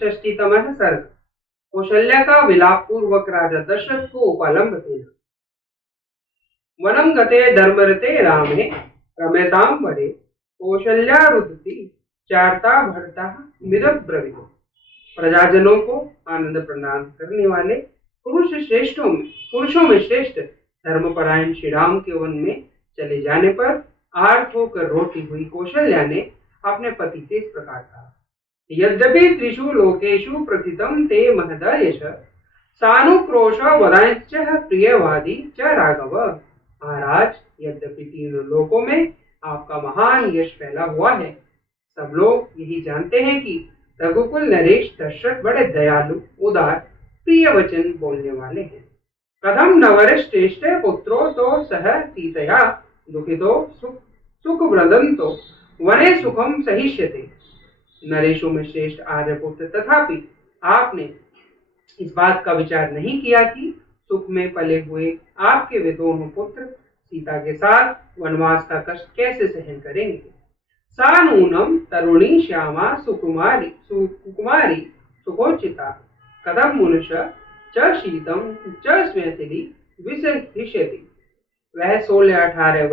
षष्टितमः सर्ग। कौशल्या का विलाप पूर्वक राजा दशरथ को उपलम्ब तेन। वनम गते धर्मरते रामे रम्यतां वरे कौशल्या रुदति चारता भरता मिदब्रवीत। प्रजाजनों को आनंद प्रदान करने वाले पुरुषों में श्रेष्ठ धर्मपरायण श्री राम के वन में चले जाने पर आर्त होकर रोती हुई कौशल्या ने अपने पति से इस प्रकार कहा। यद्यपि त्रिषु लोकेषु प्रथितं ते महदयश सानुक्रोश वदांश्च प्रियवादी च राघव। महाराज, यद्यपि तीनों लोकों में आपका महान यश फैला हुआ है, सब लोग यही जानते हैं कि रघुकुल नरेश दशरथ बड़े दयालु, उदार, प्रिय वचन बोलने वाले हैं। कथम नवरश्रेष्ठ पुत्रो तो सह सीतया दुखितो सुखव्रदंतो वने सुखम सहिष्यते। नरेशों में श्रेष्ठ आर्यपुत्र, तथापि आपने इस बात का विचार नहीं किया कि सुख में पले हुए आपके वे दोनों पुत्र सीता के साथ वनवास का कष्ट कैसे सहन करेंगे। सा नूनम तरुणी श्यामा सुकुमारी सुखोचिता कदम मुनुष च शीतम च स्मृति विषयति। वह 16-18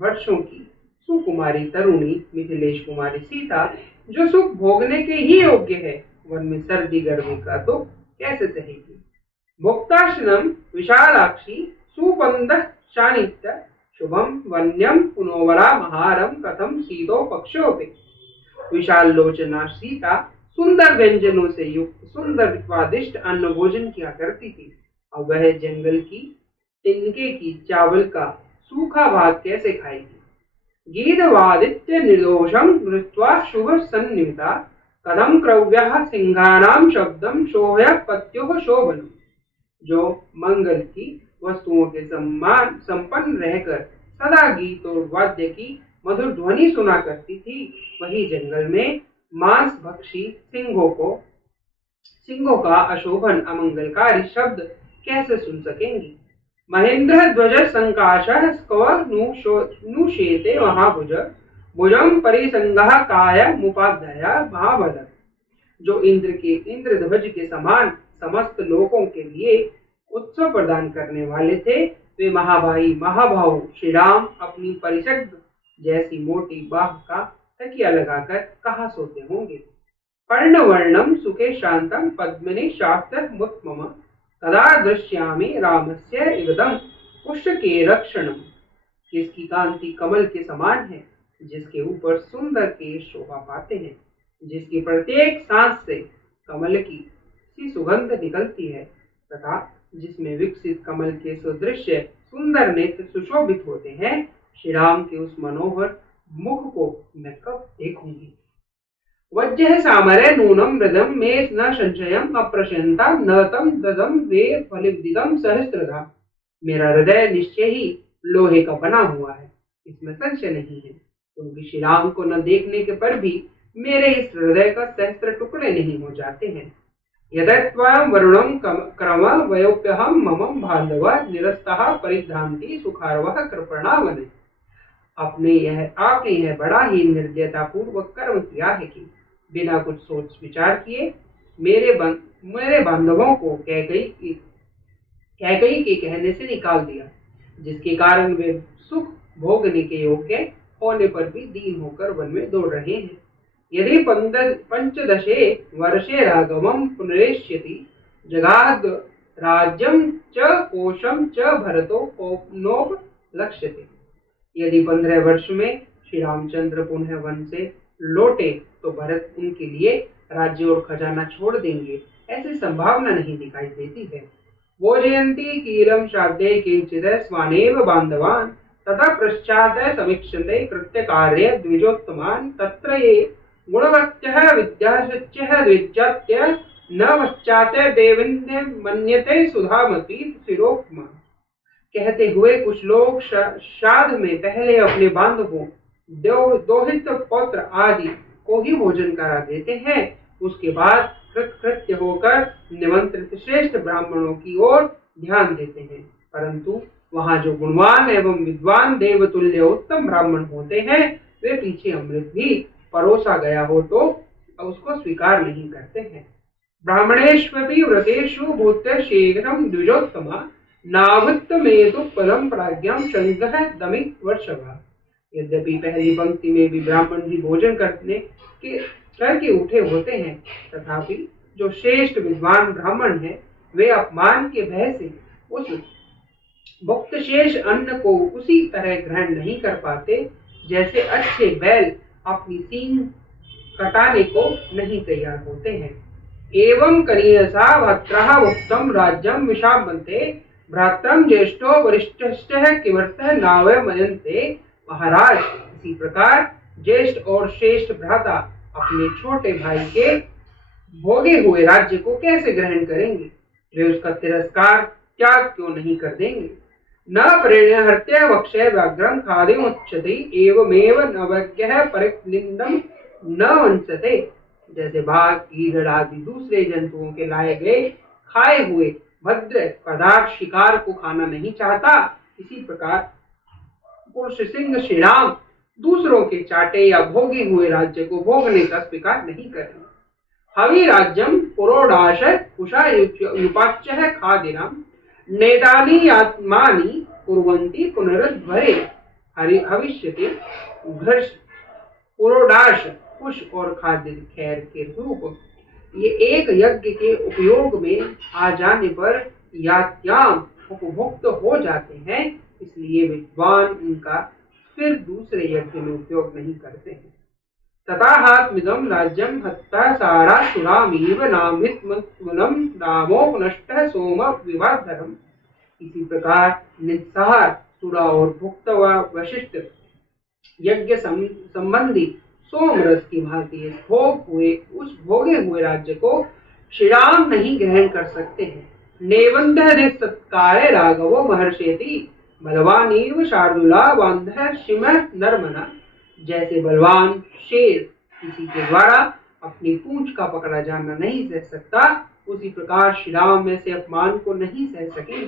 वर्षों की सुकुमारी तरुणी मिथिलेश कुमारी सीता, जो सुख भोगने के ही योग्य है, वन में सर्दी गर्मी का दुख कैसे सहेगी। मुक्ताशनम विशालाक्षी सुपंद शानित्य शुभम वन्यम पुनोवरा महारम कथम सीतो पक्षोपे। विशाल लोचना सीता सुंदर व्यंजनों से युक्त सुंदर स्वादिष्ट अन्न भोजन किया करती थी। अब वह जंगल की तिनके की चावल का सूखा भात कैसे खाएगी। गीधवादित्य निर्दोषं नृत्वा शुभ सन्निहिता कदम क्रव्यः सिंहानां शब्दं शोभय पत्योः शोभनम्। जो मंगल की वस्तुओं के सम्मान संपन्न रहकर सदा गीत और वाद्य की मधुर ध्वनि सुना करती थी, वही जंगल में मांस भक्षी सिंहों का अशोभन अमंगलकारी शब्द कैसे सुन सकेंगी। महेंद्र ध्वज संकाशः नुशेते महाभुज भुजम परिसंगः काय मुपाध्याय महाबल। जो इंद्र ध्वज के समान समस्त लोकों के लिए उत्सव प्रदान करने वाले थे, वे महाभाव श्री राम अपनी परिषद जैसी मोटी बाह का तकिया लगाकर कहाँ सोते होंगे। पर्णवर्णम सुखे शांतम पद्मिनी शास्त्र मुत्मम तदा दृश्यामि रामस्य इवदम पुष्पके रक्षणम। जिसकी कांति कमल के समान है, जिसके ऊपर सुंदर केश शोभा पाते हैं, जिसकी प्रत्येक सांस से कमल की सी सुगंध निकलती है, तथा जिसमें विकसित कमल के सदृश्य सुंदर नेत्र सुशोभित होते हैं, श्री राम के उस मनोहर मुख को मैं कब देखूंगी। वज्रः सामरे नूनम मृदम में न संशयम अप्रशंता न तम ददम वे फलिदिदम सहस्त्रधा। मेरा हृदय निश्चय ही लोहे का बना हुआ है, इसमें संशय नहीं है, क्योंकि श्री राम को न देखने के पर भी मेरे इस हृदय का सहस्त्र टुकड़े नहीं हो जाते हैं। यदत्वं वरुणं क्रम वयोप्यहं मम बांधव निरस्तः परिभ्रांति सुखार्वः कृपणावने। आपने यह बड़ा ही निर्दयता पूर्वक कर्म किया है कि बिना कुछ सोच विचार किए मेरे बांधवों को कैकई के कहने से निकाल दिया, जिसके कारण वे सुख भोगने के योग्य होने पर भी दीन होकर वन में दौड़ रहे हैं। यदि 15 वर्षे राघवं पुनरेष्यति जगाद राज्यं च कोशं च भरतो कोपनोप लक्ष्यते। यदि 15 वर्ष में श्री रामचंद्र पुनः वन से लौटे तो भरत उनके लिए राज्य और खजाना छोड़ देंगे, ऐसी संभावना नहीं दिखाई देती है। भोजयन्ति कीलम श्राद्धे किंचिद स्वानेव बांधवान् तथा पश्चात समीक्षन्ते कृत्य कार्य द्विजोत्तमान् तत्र ये गुणवत्यः विद्याशच्यः द्विजात्य न पश्चाते देवेन्द्र मन्यते सुधामती शिरोपमा। कहते हुए कुछ लोग श्राद्ध में पहले अपने बांधवों दोहित पौत्र आदि को ही भोजन करा देते हैं, उसके बाद कृत्य होकर निमंत्रित श्रेष्ठ ब्राह्मणों की ओर ध्यान देते हैं, परंतु वहां जो गुणवान एवं विद्वान देवतुल्य उत्तम ब्राह्मण होते हैं, वे पीछे अमृत भी परोसा गया हो तो उसको स्वीकार नहीं करते हैं। ब्राह्मणेष्वपि व्रतेषु भूत्य शीघ्रं द्विजोत्तमा नावृत्तमेतु पदम प्राज्ञां शंकः दमित वर्षभा। यद्यपि पहली पंक्ति में भी ब्राह्मण जी भोजन करके उठे होते हैं, तथापि जो श्रेष्ठ विद्वान ब्राह्मण है वे अपमान के भय से उस भुक्त शेष अन्न को उसी तरह ग्रहण नहीं कर पाते जैसे अच्छे बैल अपनी सींग कटाने को नहीं तैयार होते हैं। एवं कनीयसा भद्रः उक्तम राज्यम विषामन्ते भ्रात्रम ज्येष्ठो वरिष्ठश्च किमर्थः नावमयन्ते। महाराज, इसी प्रकार ज्येष्ठ और श्रेष्ठ भ्राता अपने छोटे भाई के भोगे हुए राज्य को कैसे ग्रहण करेंगे? वे उसका तिरस्कार त्याग क्यों नहीं कर देंगे? न प्रेण्यहत्य वक्षय व्याघ्रं खादिमुच्यते एवमेव नवज्ञः परिक्लिन्दं न वंचते। जैसे बाघ, गीदड़ आदि दूसरे जंतुओं के लाए गए खाए हुए भद्र पदार्थ शिकार को खाना नहीं चाहता, इसी प्रकार पुरुष सिंह श्री राम दूसरों के चाटे या भोगे हुए राज्य को भोगने का स्वीकार नहीं करेंगे। हवि राज्यम पुरोडाश कुशा युपाच्य खादिरम नेतानि आत्मानि कुर्वन्ति पुनरुद्भरे। हविष्यति घृष पुरोडाश कुश और खाद्य खैर के रूप ये एक यज्ञ के उपयोग में आ जाने पर यात्याम उपभुक्त हो जाते हैं, इसलिए विद्वान इनका फिर दूसरे यज्ञ में उपयोग नहीं करते हैं। तथाहात्मिदं राज्यं हत्ता सारा सुरामीव नामित्मनम रामो नष्टः सोम विवाधरम। इसी प्रकार निस्सार सुरा और भुक्त वशिष्ठ यज्ञ संबंधी सोमरस की भांति उस भोगे हुए राज्य को श्री राम नहीं ग्रहण कर सकते हैं। नेवंदः सत्कारे राघवो महर्षेति बलवानीव शार्दुला बांधः शिम नर्मना। जैसे बलवान शेर किसी के द्वारा अपनी पूंछ का पकड़ा जाना नहीं सह सकता, उसी प्रकार श्री राम में से अपमान को नहीं सह सकेंगे।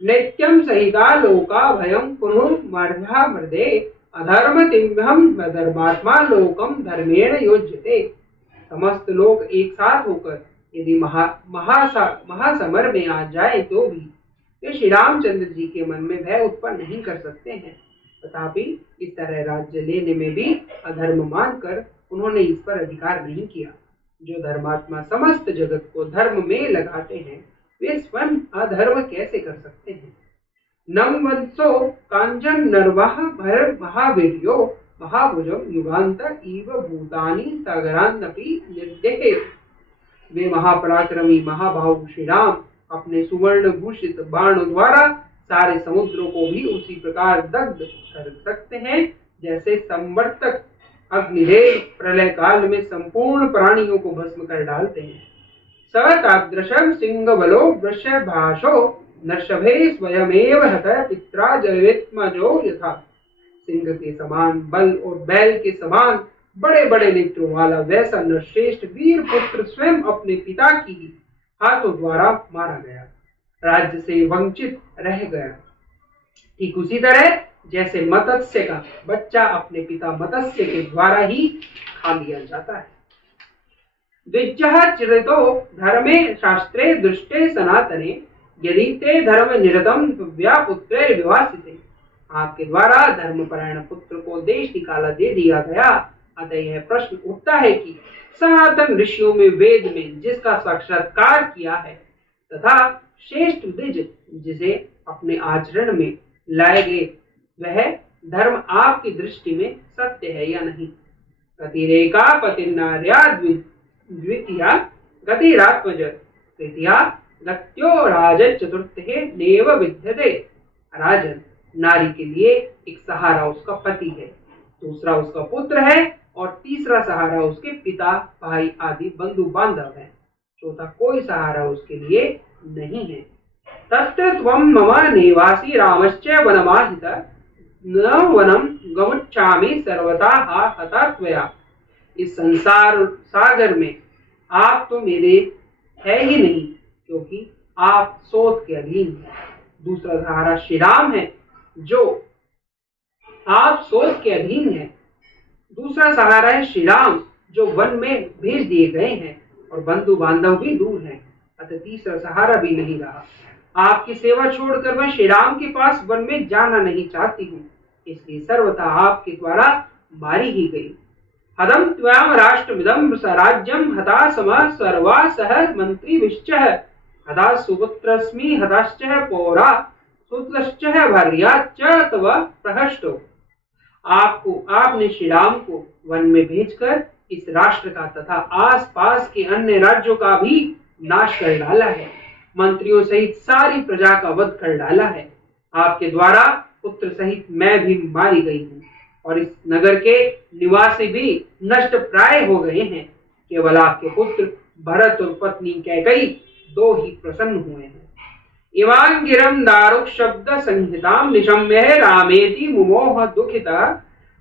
नित्यम सहिता लोका भयं कुरु मर्धा मृदे अधर्म तिम्भम धर्मात्मा लोकम धर्मेण योज्यते। समस्त लोग एक साथ होकर यदि महासमर में आ जाए तो भी वे श्री रामचंद्र जी के मन में भय उत्पन्न नहीं कर सकते हैं। तथापि इस तरह राज्य लेने में भी अधर्म मानकर उन्होंने इस पर अधिकार नहीं किया। जो धर्मात्मा समस्त जगत को धर्म में लगाते हैं, वे स्वयं अधर्म कैसे कर सकते हैं? नम वंशो कांजन नरवाह भर महावीर्यो महाभुजम युगांत इव भूतानि सागरान्नपि निर्देहे। वे महापराक्रमी महाबाहु श्री राम अपने सुवर्ण भूषित बाणों द्वारा सारे समुद्रों को भी उसी प्रकार दग्ध कर सकते हैं जैसे संवर्तक अग्निदेव प्रलय काल में संपूर्ण प्राणियों को भस्म कर डालते हैं। सतादृशं सिंह बलो वृषभाषो नर्षभे स्वयमेव हतः पित्रा जयवेत्मजो यथा। सिंह के समान बल और बैल के समान बड़े बड़े नेत्रों वाला वैसा नरश्रेष्ठ वीर पुत्र स्वयं अपने पिता की हाथों द्वारा मारा गया, राज्य से वंचित रह गया। ठीक उसी तरह जैसे मत्स्य का बच्चा अपने पिता मत्स्य के द्वारा ही खा लिया जाता है। द्विजः चिरतो धर्मे शास्त्रे दृष्टे सनातने यदि ते धर्म निरतम व्यापुत्रे विवासिते। आपके द्वारा धर्मपरायण पुत्र को देश निकाला दे दिया गया, अतः यह प्रश्न उठता है कि सनातन ऋषियों में वेद में जिसका साक्षात्कार किया है तथा श्रेष्ठ द्विज जिसे अपने आचरण में लाए गए, वह धर्म आपकी दृष्टि में सत्य है या नहीं? गतिरेका पतिर्नार्या द्वितीया गतिरात्मज तृतीया गत्यो राजन चतुर्थे नेव विद्यते। राजन, नारी के लिए एक सहारा उसका पति है, दूसरा उसका पुत्र है और तीसरा सहारा उसके पिता भाई आदि बंधु बांधव है, चौथा कोई सहारा उसके लिए नहीं है। तत्र त्वं मम निवासी रामश्च वनमाहित न वनम गमुच्छामि सर्वथा हता त्वया। इस संसार सागर में आप तो मेरे है ही नहीं, क्योंकि आप सोत के अधीन हैं। दूसरा सहारा श्री राम है जो आप सोत के अधीन है। दूसरा सहारा है श्री राम जो वन में भेज दिए गए हैं। और बंधु बांधव भी दूर हैं, अतः तीसरा सहारा भी नहीं रहा। आपकी सेवा छोड़कर मैं श्री राम के पास वन में जाना नहीं चाहती हूँ, इसलिए सर्वथा आपके द्वारा मारी ही गई। हदम त्वाम राष्ट्रमिदं स्वराज्यं हता सम सर्वा सह मंत्री विश्चः हता सुपुत्रस्मि हताश्च पौरा सुतलश्च भार्याश्च तव प्रहष्टो। आपने श्री राम को वन में भेजकर इस राष्ट्र का तथा आसपास के अन्य राज्यों का भी नाश कर डाला है, मंत्रियों सहित सारी प्रजा का वध कर डाला है। आपके द्वारा पुत्र सहित मैं भी मारी गई हूँ और इस नगर के निवासी भी नष्ट प्राय हो गए हैं। केवल आपके पुत्र भरत और पत्नी कैकेयी दो ही प्रसन्न हुए हैं। इमां गिरं दारुक शब्द संहितां निशम्य रामेति मुमोह दुखिता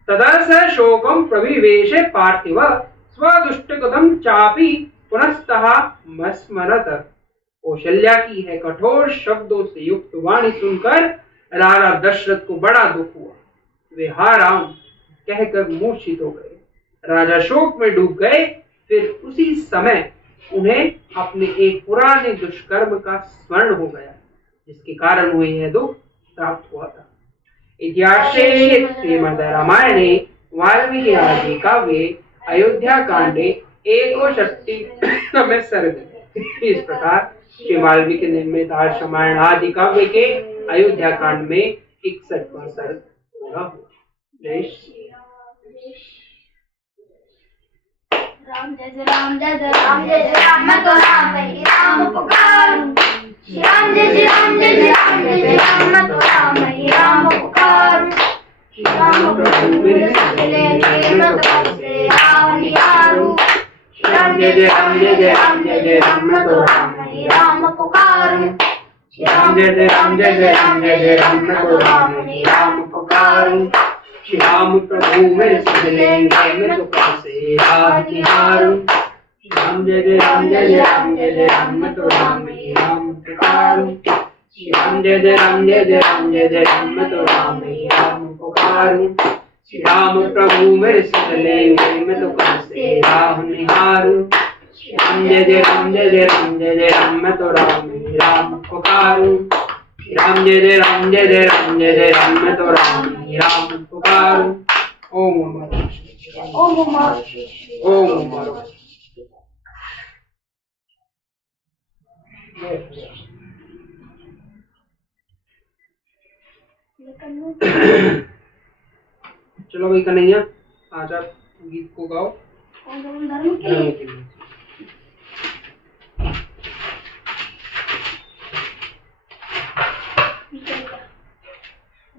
तदा स शोकं प्रविवेश पार्थिव स्वदुष्टगतं चापि पुनस्तः मस्मरत। कौशल्या की है कठोर शब्दों से युक्त वाणी सुनकर राजा दशरथ को बड़ा दुख हुआ। वे हा राम कहकर मूर्छित हो गए, राजा शोक में डूब गए। फिर उसी समय उन्हें अपने एक पुराने दुष्कर्म का स्मरण हो गया, जिसके कारण उन्हें यह दुख प्राप्त हुआ था। इतिहासे श्रीमद् रामायणे वाल्मीकि आदि काव्ये अयोध्या कांडे 61 सर्ग। इस प्रकार श्री वाल्मीकि निर्मित आर्ष रामायण आदि काव्य के अयोध्या कांड में 61वां सर्ग पूरा हुआ। जय श्री राम। जय राम जय राम जय राम, मैं तो राम ही राम पुकारूं। राम जय राम जय राम जय राम, मैं तो राम ही राम पुकारूं। राम प्रभु मेरे सजले मैं तो सबसे राम निहारूं। राम जय राम जय राम जय राम, मैं तो राम ही राम पुकारूं। राम जय राम जय राम जय राम, मैं तो राम ही राम पुकारूं। राम प्रभु मेरे सजलेंगे मैं तो कैसे राह निहारूं। राम जय राम जय राम जय राम, मैं तो राम ही राम पुकारूं। राम जय राम जय राम जय राम, मैं तो राम ही राम पुकारूं। राम प्रभु मेरे सजलेंगे मैं तो कैसे राह निहारूं। राम जय राम जय राम जय राम, मैं तो राम ही राम पुकारूं। राम जय राम जय राम जय राम, मैं तो राम ही राम पुकारूं। ओम ओम ओम चलो भाई कन्हैया, आज आप गीत को गाओ। धर्म के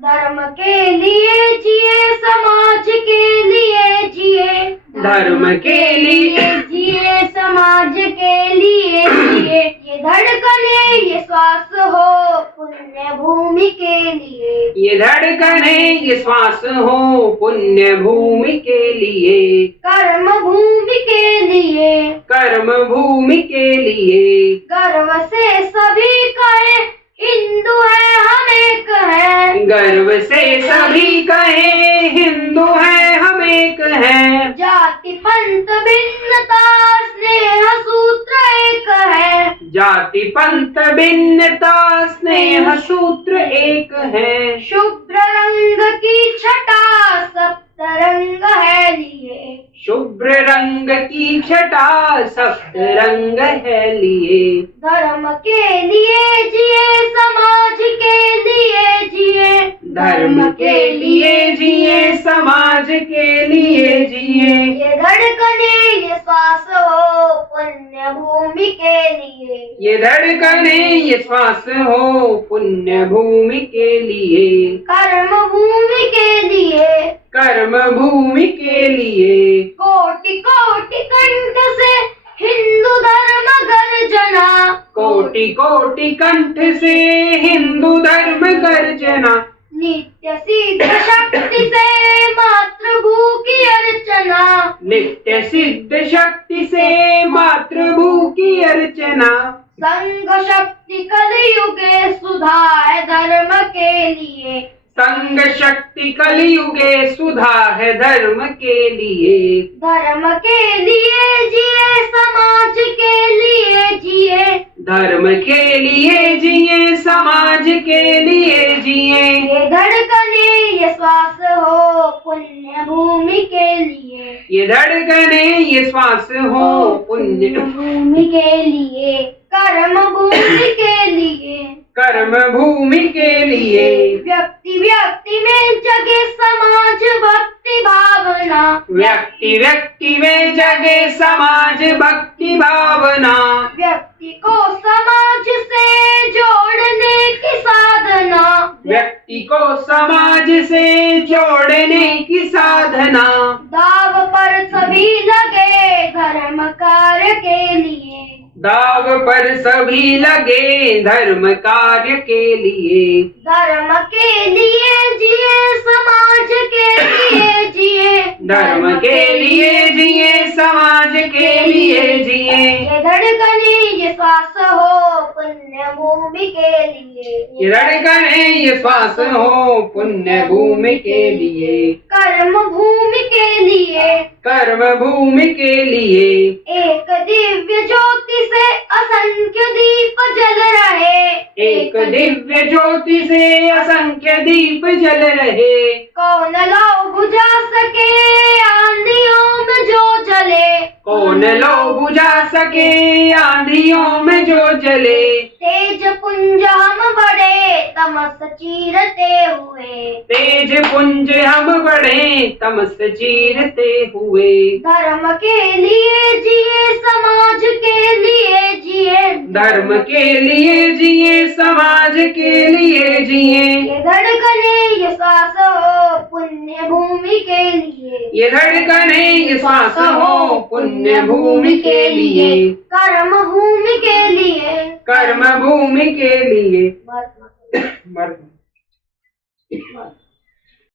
धर्म के लिए जिए, समाज के लिए जिए। धर्म के लिए जिए, समाज के लिए जिए। ये धड़कने ये श्वास हो पुण्य भूमि के लिए। ये धड़कने ये श्वास हो पुण्य भूमि के लिए। कर्म भूमि के लिए, कर्म भूमि के लिए। गर्व से सभी कहे हिंदू है हम एक है। गर्व से सभी कहे हिंदू है हम एक है। जाति पंथ भिन्नता स्नेह सूत्र एक है। जाति पंथ भिन्नता स्नेह सूत्र एक है। शुभ्र रंग की छटा सप्त रंग है लिए। शुभ्र रंग की छटा सप्त रंग है लिए। धर्म के लिए जिए, समाज के लिए जिए। धर्म के लिए जिए, समाज के लिए जिए। ये धड़कने ये श्वास हो पुण्य भूमि के लिए। ये धड़कने ये श्वास हो पुण्य भूमि के लिए। कर्म भूमि के लिए, कर्म भूमि के लिए। कोटि कोटि कंठ से हिंदू धर्म गर्जना। कोटि कोटि कंठ से हिंदू धर्म गर्जना। नित्य सिद्ध शक्ति से मातृभू की अर्चना। नित्य सिद्ध शक्ति से मातृभू की अर्चना। संघ शक्ति कलयुगे सुधा है धर्म के लिए। संघ शक्ति कलयुगे सुधा है धर्म के लिए। धर्म के लिए जिए, समाज के धर्म के लिए जिए, समाज के लिए जिए। ये धड़कने ये श्वास हो पुण्य भूमि के लिए, ये धड़कने ये श्वास हो पुण्य भूमि के लिए, कर्म भूमि के लिए, कर्म भूमि के लिए। व्यक्ति व्यक्ति में जगे समाज भक्ति भावना, व्यक्ति व्यक्ति में जगे समाज भक्ति भावना। व्यक्ति को समाज से जोड़ने की साधना, व्यक्ति को समाज से जोड़ने की साधना। दाव पर सभी लगे धर्म कार्य के लिए, दाव पर सभी लगे धर्म कार्य के लिए। धर्म के लिए जिए समाज के लिए जिए, धर्म के लिए जिए, समाज के लिए जिए। ये धड़कने ये श्वास हो पुण्य भूमि के लिए, ये धड़कने ये श्वास हो पुण्य भूमि के लिए। कर्म भूमि के लिए, कर्म भूमि के लिए। एक दिव्य ज्योति से असंख्य दीप जल रहे, एक दिव्य ज्योति से असंख्य दीप जल रहे। कौन लो बुझा सके आंधियों में जो जले, कौन लो बुझा सके आंधियों में जो जले। तेज पुंज हम बड़े तमस चीरते हुए, तेज पुंज हम बढ़े तमस चीरते हुए। धर्म के लिए जिए समाज के लिए जिए, धर्म के लिए जिए, समाज के लिए जिए। ये धड़कने ये श्वास हो पुण्य भूमि के लिए, ये धड़कने ये श्वास हो पुण्य भूमि के लिए। कर्म भूमि के लिए, कर्म भूमि के लिए। बस मर्द